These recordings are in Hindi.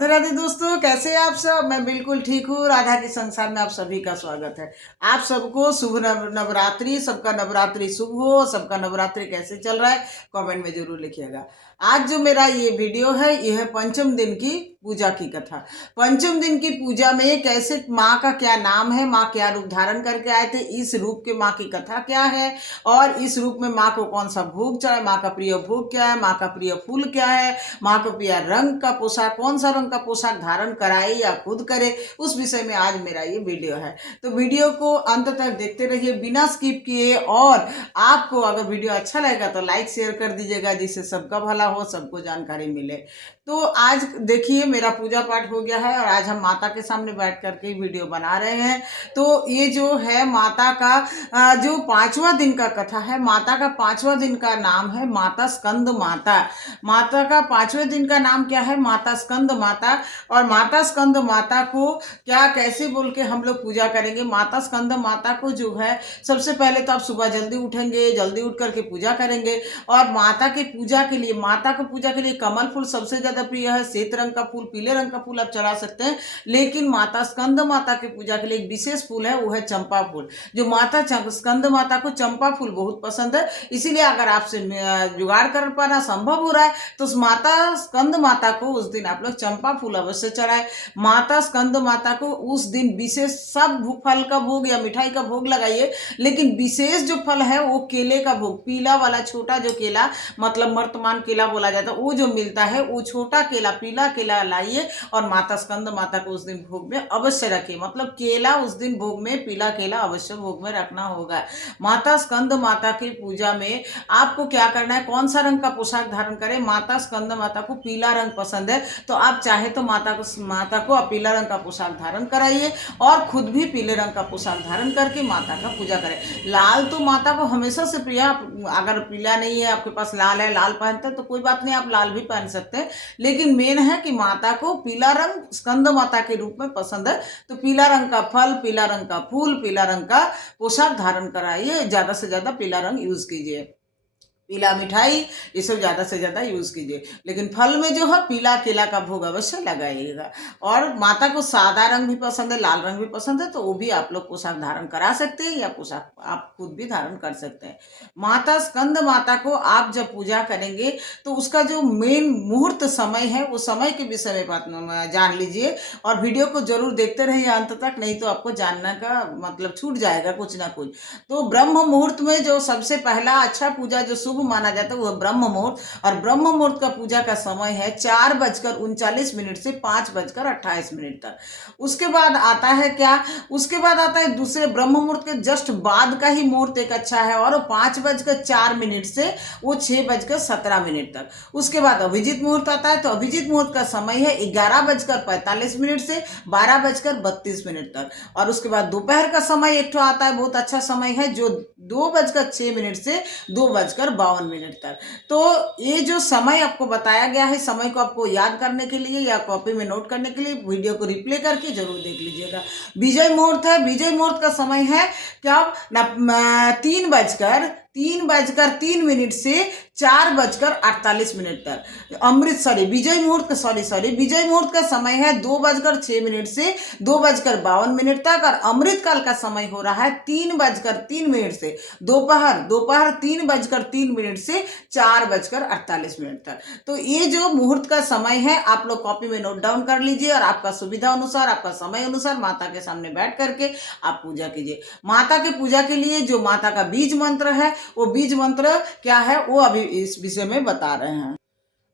राधे राधे दोस्तों, कैसे हैं आप सब। मैं बिल्कुल ठीक हूँ। राधा के संसार में आप सभी का स्वागत है। आप सबको शुभ नवरात्रि। सबका नवरात्रि शुभ हो। सबका नवरात्रि कैसे चल रहा है कमेंट में जरूर लिखिएगा। आज जो मेरा ये वीडियो है, ये है पंचम दिन की पूजा की कथा। पंचम दिन की पूजा में कैसे माँ का क्या नाम है, माँ क्या रूप धारण करके आए थे, इस रूप के माँ की कथा क्या है, और इस रूप में माँ को कौन सा भोग चढ़ा, माँ का प्रिय भोग क्या है, माँ का प्रिय फूल क्या है, माँ को प्रिय रंग का पोशाक, कौन सा रंग का पोशाक धारण कराए या खुद करे, उस विषय में आज मेरा ये वीडियो है। तो वीडियो को अंत तक देखते रहिए बिना स्किप किए। और आपको अगर वीडियो अच्छा लगेगा तो लाइक शेयर कर दीजिएगा, जिससे सबका भला हो, सबको जानकारी मिले। तो आज देखिए, मेरा पूजा पाठ हो गया है और आज हम माता के सामने बैठ करके वीडियो बना रहे हैं। तो ये जो है माता का जो 5वां दिन का कथा है, माता का 5वां दिन का नाम है माता स्कंद माता। माता का 5वें दिन का नाम क्या है, माता स्कंद माता। और माता स्कंद माता को क्या कैसे बोल के हम लोग पूजा करेंगे। माता स्कंद माता को जो है, सबसे पहले तो आप सुबह जल्दी उठेंगे, जल्दी उठ करके पूजा करेंगे। और माता की पूजा के लिए, माता को पूजा के लिए कमल फूल सबसे ज्यादा प्रिय है। श्वेत रंग का फूल, पीले रंग का फूल आप चढ़ा सकते हैं, लेकिन माता स्कंद माता की पूजा के लिए एक विशेष फूल है, वो है चंपा फूल। जो माता स्कंद माता को चंपा फूल बहुत पसंद है, इसीलिए अगर आपसे जुगाड़ कर पाना संभव हो रहा है तो उस माता स्कंद माता को उस दिन आप लोग चंपा फूल अवश्य चढ़ाए। माता स्कंद माता को उस दिन विशेष सब फल का भोग या मिठाई का भोग लगाइए, लेकिन विशेष जो फल है वो केले का भोग, पीला वाला छोटा जो केला, मतलब वर्तमान केला बोला जाता है, वो जो मिलता है, वो छोटा केला, पीला केला लाइए और माता स्कंद माता को उस दिन भोग में अवश्य रखिए। मतलब केला उस दिन भोग में, पीला केला अवश्य भोग में रखना होगा। माता स्कंद माता की पूजा में आपको क्या करना है, कौन सा रंग का पोशाक धारण करें। माता स्कंद माता को पीला रंग पसंद है, तो आप चाहे तो माता को पीला रंग का पोशाक धारण कराइए और खुद भी पीले रंग का पोशाक धारण करके माता का पूजा करें। लाल तो माता को हमेशा से प्रिय, अगर पीला नहीं है आपके पास, लाल है, लाल पहनते हैं तो कोई बात नहीं, आप लाल भी पहन सकते हैं, लेकिन मेन है कि माता को पीला रंग स्कंद माता के रूप में पसंद है। तो पीला रंग का फल, पीला रंग का फूल, पीला रंग का पोशाक धारण कराइए। ज्यादा से ज्यादा पीला रंग यूज कीजिए। पीला मिठाई ये सब ज़्यादा से ज़्यादा यूज़ कीजिए, लेकिन फल में जो है पीला केला का भोग अवश्य लगाइएगा। और माता को सादा रंग भी पसंद है, लाल रंग भी पसंद है, तो वो भी आप लोग पोशाक धारण करा सकते हैं या पोशाक आप खुद भी धारण कर सकते हैं। माता स्कंद माता को आप जब पूजा करेंगे तो उसका जो मेन मुहूर्त समय है, वो समय के विषय में बात जान लीजिए और वीडियो को जरूर देखते रहिए अंत तक, नहीं तो आपको जानने का मतलब छूट जाएगा कुछ ना कुछ। तो ब्रह्म मुहूर्त में जो सबसे पहला अच्छा पूजा जो शुभ माना जाता है वो ब्रह्म मुहूर्त। और ब्रह्म मुहूर्त का पूजा का समय है 4:39 से 5:28 तक। उसके बाद आता है क्या, उसके बाद आता है दूसरे ब्रह्म मुहूर्त के जस्ट बाद का ही मुहूर्त एक अच्छा है, और 5:04 से वो 6:17 तक। उसके बाद अभिजीत मुहूर्त आता है, तो अभिजीत मुहूर्त का समय है 11:45 से 12:32 तक। और उसके बाद दोपहर का समय एक तो आता है, बहुत अच्छा समय है, जो 2:06 से 2:52 तक। तो ये जो समय आपको बताया गया है, समय को आपको याद करने के लिए या कॉपी में नोट करने के लिए वीडियो को रिप्ले करके जरूर देख लीजिएगा। विजय मुहूर्त है, विजय मुहूर्त का समय है क्या, 3:03 से 4:48 तक। विजय मुहूर्त का विजय मुहूर्त का समय है 2:06 से 2:52 तक। और अमृत काल का समय हो रहा है 3:03 से दोपहर 3:03 से 4:48 तक। तो ये जो मुहूर्त का समय है आप लोग कॉपी में नोट डाउन कर लीजिए और आपका सुविधा अनुसार, आपका समय अनुसार माता के सामने बैठ करके आप पूजा कीजिए। माता के पूजा के लिए जो माता का बीज मंत्र है, वो बीज मंत्र क्या है वो अभी इस विषय में बता रहे हैं।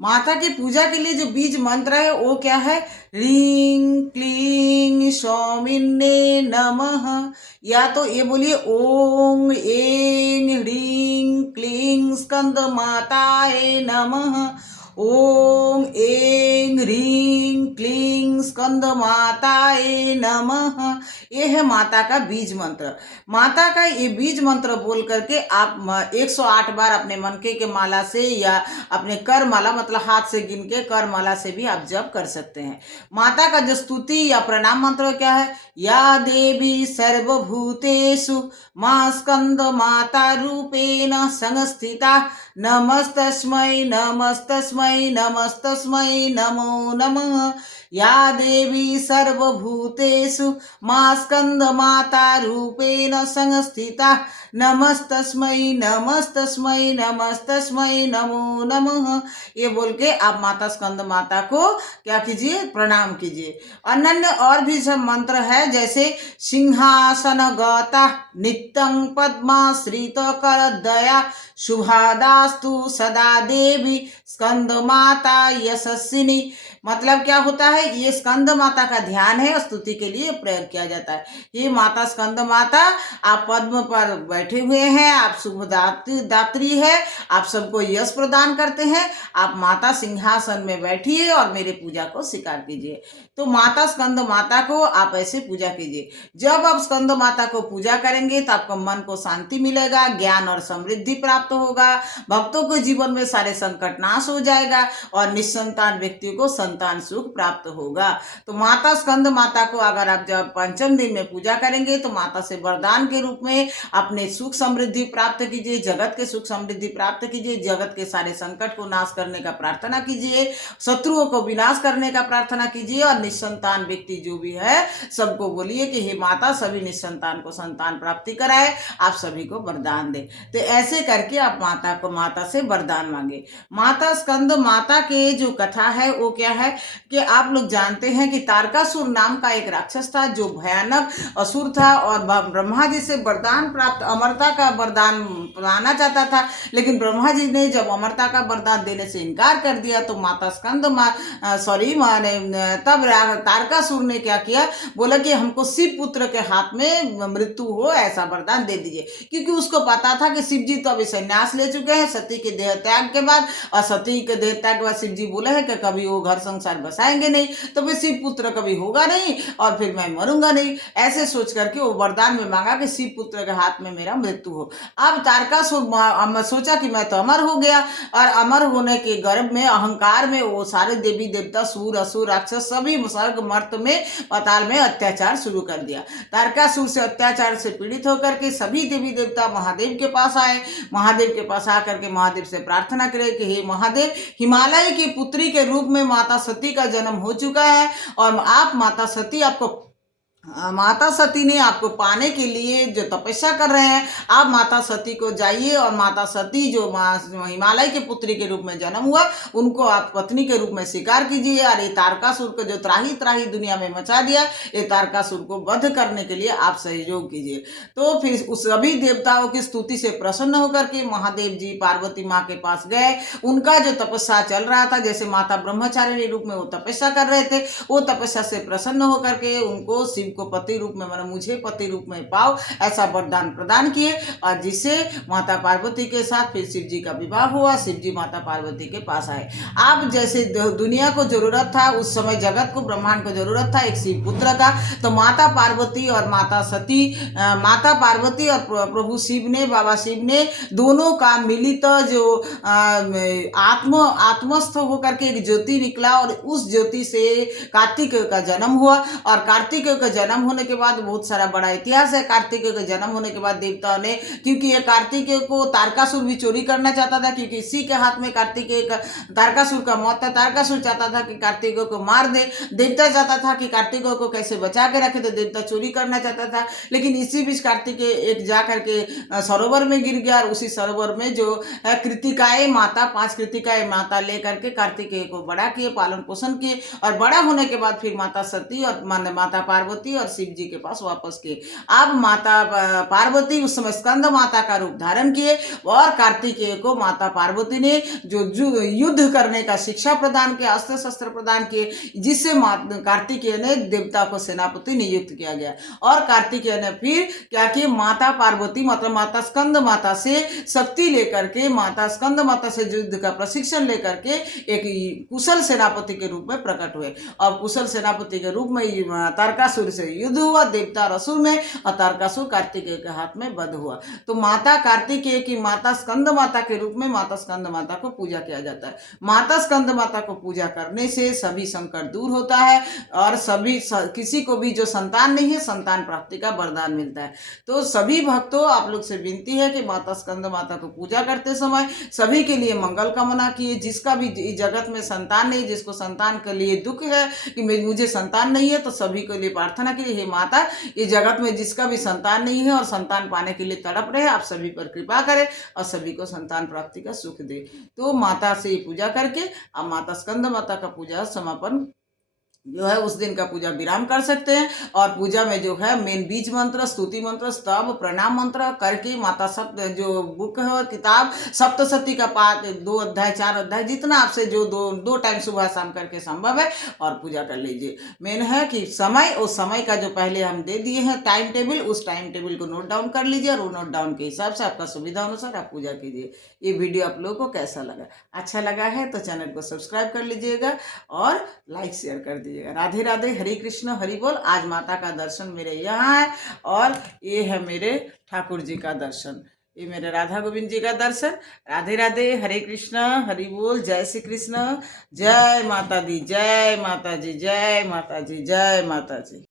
माता की पूजा के लिए जो बीज मंत्र है वो क्या है, ह्रीं क्लीं सौमिन्ने नमः। या तो ये बोलिए ओम ऐं ह्रीं क्लीं स्कंद माताये नमः, ओम ऐं ह्रीं क्लीं स्कंद माताये नमः। ये है माता का बीज मंत्र। माता का ये बीज मंत्र बोल करके आप 108 बार अपने मनके के माला से या अपने कर माला, मतलब हाथ से गिन के कर माला से भी आप जप कर सकते हैं। माता का जो स्तुति या प्रणाम मंत्र क्या है, या देवी सर्वभूतेषु मां स्कंद माता रूपेण संस्थिता नमस्तस्मै नमस्तस्मै नमस्तस्मै नमो नमः। या देवी सर्वभूतेषु मा स्कंदमाता रूपेण संस्थिता नमस्तस्मै नमस्तस्मै नमस्तस्मै नमो नमः। ये बोल के आप माता स्कंद माता को क्या कीजिए, प्रणाम कीजिए। अन्य और भी सब मंत्र है, जैसे सिंहासन गता नित्यं पद्माश्रित कर दया शुभादास्तु सदा देवी स्कंद माता यशस्विनी। मतलब क्या होता है, ये स्कंद माता का ध्यान है, स्तुति के लिए प्रयोग किया जाता है। ये माता स्कंद माता, आप पद्म पर बैठे हुए हैं, आप शुभ दात्री है, आप सबको यश प्रदान करते हैं। आप माता सिंहासन में बैठिए और मेरे पूजा को स्वीकार कीजिए। तो माता स्कंद माता को आप ऐसे पूजा कीजिए। जब आप स्कंद माता को पूजा करेंगे तो आपको मन को शांति मिलेगा, ज्ञान और समृद्धि प्राप्त होगा, भक्तों के जीवन में सारे संकट नाश हो जाएगा और निसंतान व्यक्ति को संतान सुख प्राप्त होगा। तो माता स्कंद माता को अगर आप जब पंचम दिन में पूजा करेंगे तो माता से वरदान के रूप में अपने सुख समृद्धि प्राप्त कीजिए, जगत के सुख समृद्धि प्राप्त कीजिए, जगत के सारे संकट को नाश करने का प्रार्थना कीजिए, शत्रुओं को विनाश करने का प्रार्थना कीजिए और निसंतान व्यक्ति जो भी है सबको बोलिए कि हे माता सभी निसंतान को संतान प्राप्ति कराए, आप सभी को वरदान दे। तो ऐसे करके आप माता से वरदान मांगे। माता स्कंद माता के जो कथा है वो क्या है कि आप लोग जानते हैं कि तारकासुर नाम का एक राक्षस था जो भयानक असुर था और ब्रह्मा जी से वरदान प्राप्त, अमरता का वरदान पाना चाहता था। लेकिन ब्रह्मा जी ने जब अमरता का वरदान देने से इनकार कर दिया तो माता स्कंद तब तारकासुर ने क्या किया, बोला कि हमको शिव पुत्र के हाथ में मृत्यु हो ऐसा वरदान दे दीजिए। क्योंकि उसको पता था कि शिव जी तो अभी संन्यास ले चुके हैं सती के देह त्याग के बाद, और सती के देह त्याग के बाद शिव जी बोले हैं कि कभी वो घर संसार बसाएंगे नहीं, तो फिर शिव पुत्र कभी होगा नहीं और फिर मैं मरूंगा नहीं। ऐसे सोच करके वो वरदान में मांगा कि शिव पुत्र के हाथ में मेरा मृत्यु हो। अब तारकासुर सोचा कि मैं तो अमर हो गया, और अमर होने के गर्भ में अहंकार में वो सारे देवी देवता सूर असुर राक्षस सभी स्वर्ग मर्त में पाताल में अत्याचार शुरू कर दिया। तारकासुर से अत्याचार से पीड़ित होकर के सभी देवी देवता महादेव के पास आए। महादेव के पास आकर के महादेव से प्रार्थना करे कि हे महादेव, हिमालय की पुत्री के रूप में माता सती का जन्म हो चुका है और आप माता सती ने आपको पाने के लिए जो तपस्या कर रहे हैं, आप माता सती को जाइए और माता सती जो हिमालय के पुत्री के रूप में जन्म हुआ उनको आप पत्नी के रूप में स्वीकार कीजिए। और ये तारकासुर को जो त्राही त्राही दुनिया में मचा दिया, ये तारकासुर को वध करने के लिए आप सहयोग कीजिए। तो फिर उस सभी देवताओं की स्तुति से प्रसन्न होकर के महादेव जी पार्वती माँ के पास गए। उनका जो तपस्या चल रहा था, जैसे माता ब्रह्मचारिणी रूप में वो तपस्या कर रहे थे, वो तपस्या से प्रसन्न होकर के उनको शिव को पति रूप में, मतलब मुझे पति रूप में पाओ ऐसा वरदान प्रदान किए, और जिससे माता पार्वती के साथ फिर शिव जी का विवाह हुआ। शिव जी माता पार्वती के पास आए। अब जैसे दुनिया को जरूरत था, उस समय जगत को ब्रह्मांड को जरूरत था एक शिव पुत्र का, तो माता पार्वती और माता पार्वती और प्रभु शिव ने, बाबा शिव ने दोनों का मिलित जो आत्मस्थ होकर के एक ज्योति निकला, और उस ज्योति से कार्तिक का जन्म हुआ। और कार्तिक का जन्म होने के बाद बहुत सारा बड़ा इतिहास है। कार्तिक के जन्म होने के बाद देवताओं ने, क्योंकि ये कार्तिक को तारकासुर भी चोरी करना चाहता था, क्योंकि इसी के हाथ में तारकासुर का मौत था। तारकासुर चाहता था कि कार्तिक को मार दे, देवता चाहता था कि कार्तिक को कैसे बचा के रखे, तो देवता चोरी करना चाहता था। लेकिन इसी बीच कार्तिक एक जा करके सरोवर में गिर गया, और उसी सरोवर में जो कृतिकाएं माता, 5 कृतिकाएं माता लेकर के कार्तिकेय को बड़ा किए, पालन पोषण किए, और बड़ा होने के बाद फिर माता सती और माता पार्वती और शिव जी के पास वापस किए। अब माता पार्वती उस समय स्कंद माता का रूप धारण किए, और कार्तिकेय को माता पार्वती ने जो युद्ध करने का शिक्षा प्रदान किया, अस्त्र शस्त्र प्रदान किए, जिससे कार्तिकेय ने देवता को सेनापति नियुक्त किया गया। और कार्तिकेय ने फिर क्या किया, माता पार्वती मतलब माता स्कंद माता से शक्ति लेकर के, माता स्कंद माता से युद्ध का प्रशिक्षण लेकर के एक कुशल सेनापति के रूप में प्रकट हुए, और कुशल सेनापति के रूप में तारकासुर से युद्ध हुआ, देवता और असुर में, और तारकासुर कार्तिकेय के हाथ में वध हुआ। तो माता कार्तिकेय की माता स्कंद माता के रूप में माता स्कंद माता को पूजा किया जाता है। माता स्कंद माता को पूजा करने से सभी संकट दूर होता है और किसी को भी जो संतान नहीं है, संतान प्राप्ति का वरदान मिलता है। तो सभी भक्तों, आप लोग से विनती है कि माता स्कंद माता को पूजा करते समय सभी के लिए मंगल कामना किए। जिसका भी जगत में संतान नहीं, जिसको संतान के लिए दुख है कि मुझे संतान नहीं है, तो सभी के लिए प्रार्थना कीजिए, हे माता, ये जगत में जिसका भी संतान नहीं है और संतान पाने के लिए तड़प रहे, आप सभी पर कृपा करें और सभी को संतान प्राप्ति का सुख दे। तो माता से पूजा करके अब माता स्कंद माता का पूजा समापन जो है उस दिन का पूजा विराम कर सकते हैं। और पूजा में जो है मेन बीज मंत्र, स्तुति मंत्र, स्तव, प्रणाम मंत्र करके माता सप्त जो बुक है और किताब सप्तशती का पाठ 2 अध्याय 4 अध्याय जितना आपसे जो दो टाइम सुबह शाम करके संभव है और पूजा कर लीजिए। मेन है कि समय, उस समय का जो पहले हम दे दिए हैं टाइम टेबल, उस टाइम टेबल को नोट डाउन कर लीजिए और वो नोट डाउन के हिसाब से आपका सुविधा अनुसार आप पूजा कीजिए। ये वीडियो आप लोगों को कैसा लगा? अच्छा लगा है तो चैनल को सब्सक्राइब कर लीजिएगा और लाइक शेयर कर दीजिएगा। राधे राधे, हरे कृष्ण, हरि बोल। आज माता का दर्शन मेरे यहाँ है और ये है मेरे ठाकुर जी का दर्शन, ये मेरे राधा गोविंद जी का दर्शन। राधे राधे, हरे कृष्ण, हरि बोल, जय श्री कृष्ण, जय माता दी, जय माता जी, जय माता जी, जय माता जी।